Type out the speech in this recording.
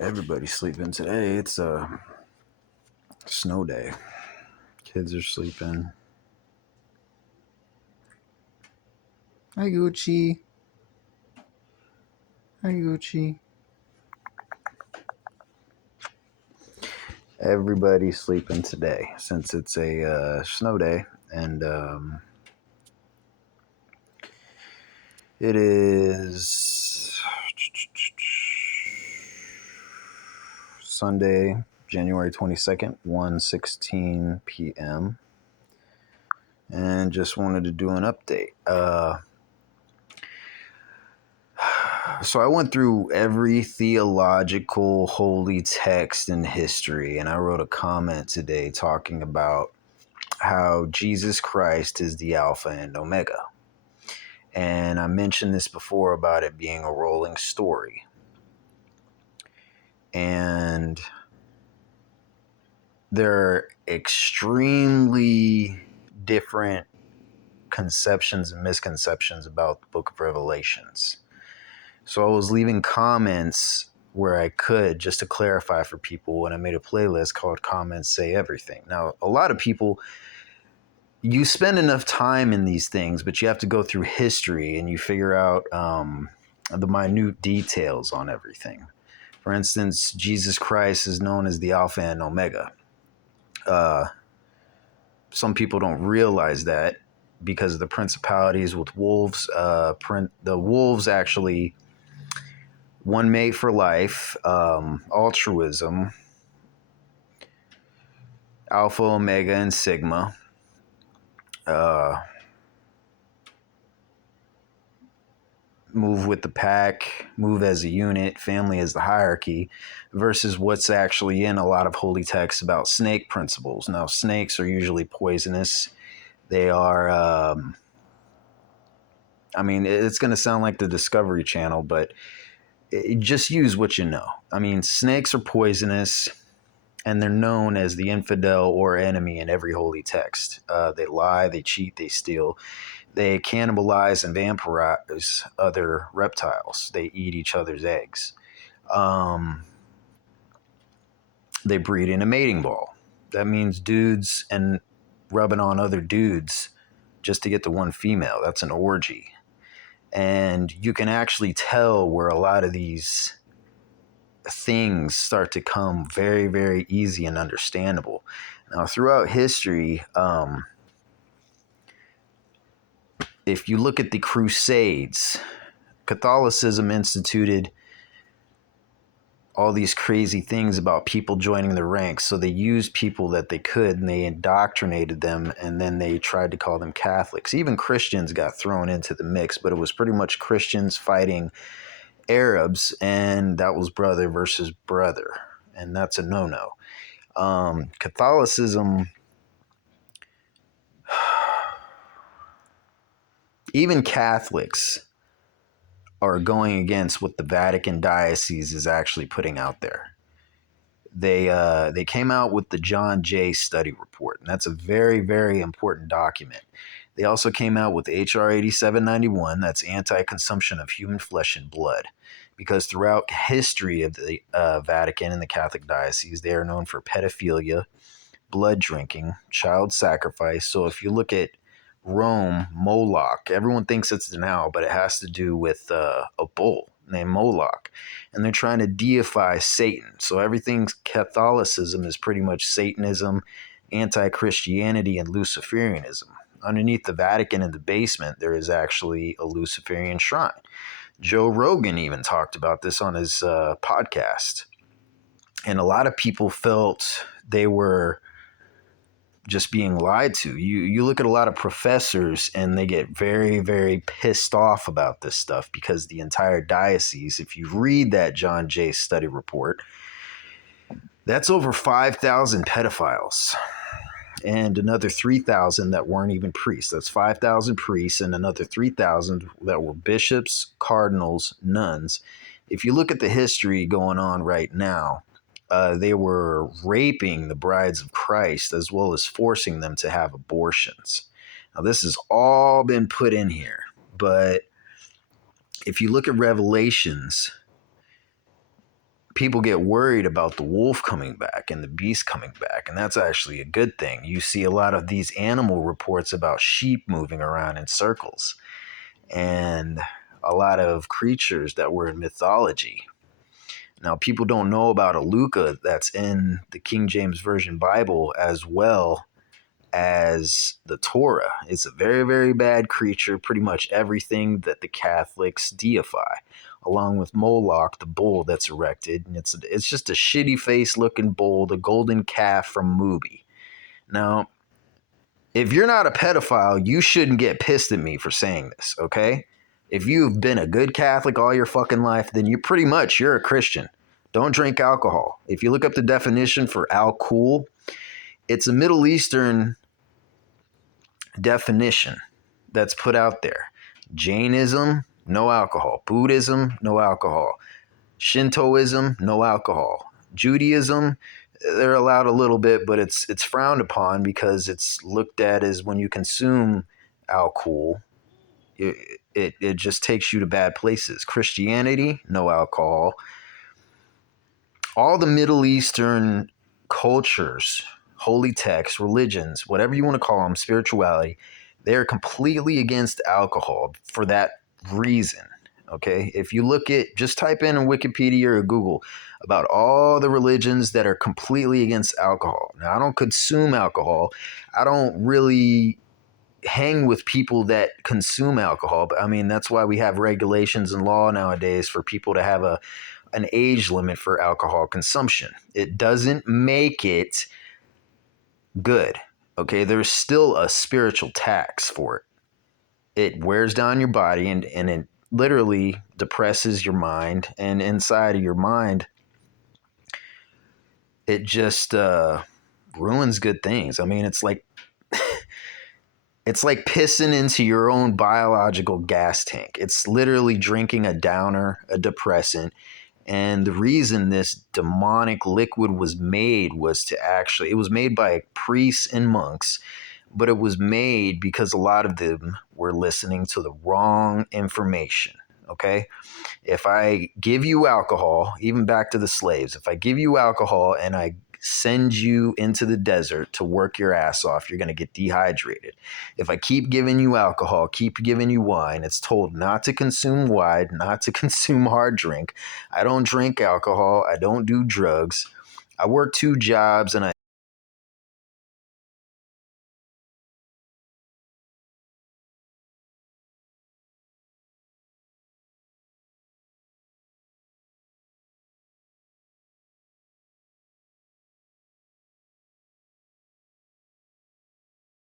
Everybody's sleeping today. It's a snow day. Kids are sleeping. Hi, Gucci. Hi, Gucci. Everybody's sleeping today since it's a snow day, and it is Sunday, January 22nd, 1:16 p.m. And just wanted to do an update. So I went through every theological holy text in history, and I wrote a comment today talking about how Jesus Christ is the Alpha and Omega. And I mentioned this before about it being a rolling story. And there are extremely different conceptions and misconceptions about the book of Revelations. So I was leaving comments where I could just to clarify for people, and I made a playlist called Comments Say Everything. Now, a lot of people, you spend enough time in these things, but you have to go through history and you figure out the minute details on everything. For instance, Jesus Christ is known as the Alpha and Omega. Some people don't realize that because of the principalities with wolves. The wolves actually, one mate for life, altruism, Alpha, Omega, and Sigma. Move with the pack, move as a unit, family as the hierarchy, versus what's actually in a lot of holy texts about snake principles. Now, snakes are usually poisonous. They are, it's going to sound like the Discovery Channel, but just use what you know. I mean, snakes are poisonous, and they're known as the infidel or enemy in every holy text. They lie, they cheat, they steal. They cannibalize and vampirize other reptiles. They eat each other's eggs. They breed in a mating ball. That means dudes and rubbing on other dudes just to get to one female. That's an orgy. And you can actually tell where a lot of these things start to come very, very easy and understandable. Now, throughout history, if you look at the Crusades, Catholicism instituted all these crazy things about people joining the ranks. So they used people that they could and they indoctrinated them, and then they tried to call them Catholics. Even Christians got thrown into the mix, but it was pretty much Christians fighting Arabs, and that was brother versus brother, and that's a no-no. Catholicism, even Catholics are going against what the Vatican diocese is actually putting out there. They came out with the John Jay study report, and that's a very, very important document. They also came out with HR 8791, that's anti-consumption of human flesh and blood, because throughout history of the Vatican and the Catholic diocese, they are known for pedophilia, blood drinking, child sacrifice. So if you look at Rome, Moloch, everyone thinks it's now, but it has to do with a bull named Moloch. And they're trying to deify Satan. So everything Catholicism is pretty much Satanism, anti-Christianity, and Luciferianism. Underneath the Vatican in the basement, there is actually a Luciferian shrine. Joe Rogan even talked about this on his podcast. And a lot of people felt they were just being lied to. You look at a lot of professors and they get very, very pissed off about this stuff because the entire diocese, if you read that John Jay study report, that's over 5,000 pedophiles and another 3,000 that weren't even priests. That's 5,000 priests and another 3,000 that were bishops, cardinals, nuns. If you look at the history going on right now, they were raping the brides of Christ as well as forcing them to have abortions. Now, this has all been put in here, but if you look at Revelations, people get worried about the wolf coming back and the beast coming back, and that's actually a good thing. You see a lot of these animal reports about sheep moving around in circles, and a lot of creatures that were in mythology. Now, people don't know about Aluka that's in the King James Version Bible as well as the Torah. It's a very, very bad creature, pretty much everything that the Catholics deify, along with Moloch, the bull that's erected. And it's just a shitty face looking bull, the golden calf from Mubi. Now, if you're not a pedophile, you shouldn't get pissed at me for saying this, okay? If you've been a good Catholic all your fucking life, then you're a Christian. Don't drink alcohol. If you look up the definition for alcohol, it's a Middle Eastern definition that's put out there. Jainism, no alcohol. Buddhism, no alcohol. Shintoism, no alcohol. Judaism, they're allowed a little bit, but it's frowned upon because it's looked at as when you consume alcohol, it just takes you to bad places. Christianity, no alcohol. All the Middle Eastern cultures, holy texts, religions, whatever you want to call them, spirituality, they're completely against alcohol for that reason. Okay, if you just type in Wikipedia or Google about all the religions that are completely against alcohol. Now, I don't consume alcohol. I don't really hang with people that consume alcohol. But I mean, that's why we have regulations and law nowadays for people to have an age limit for alcohol consumption. It doesn't make it good. Okay, there's still a spiritual tax for it. It wears down your body and it literally depresses your mind, and inside of your mind it just ruins good things. I mean, it's like pissing into your own biological gas tank. It's literally drinking a downer, a depressant. And the reason this demonic liquid was made it was made by priests and monks, but it was made because a lot of them were listening to the wrong information. Okay? If I give you alcohol, even back to the slaves, if I give you alcohol and I send you into the desert to work your ass off, you're going to get dehydrated. If I keep giving you alcohol, keep giving you wine, it's told not to consume wine, not to consume hard drink. I don't drink alcohol. I don't do drugs. I work 2 jobs and I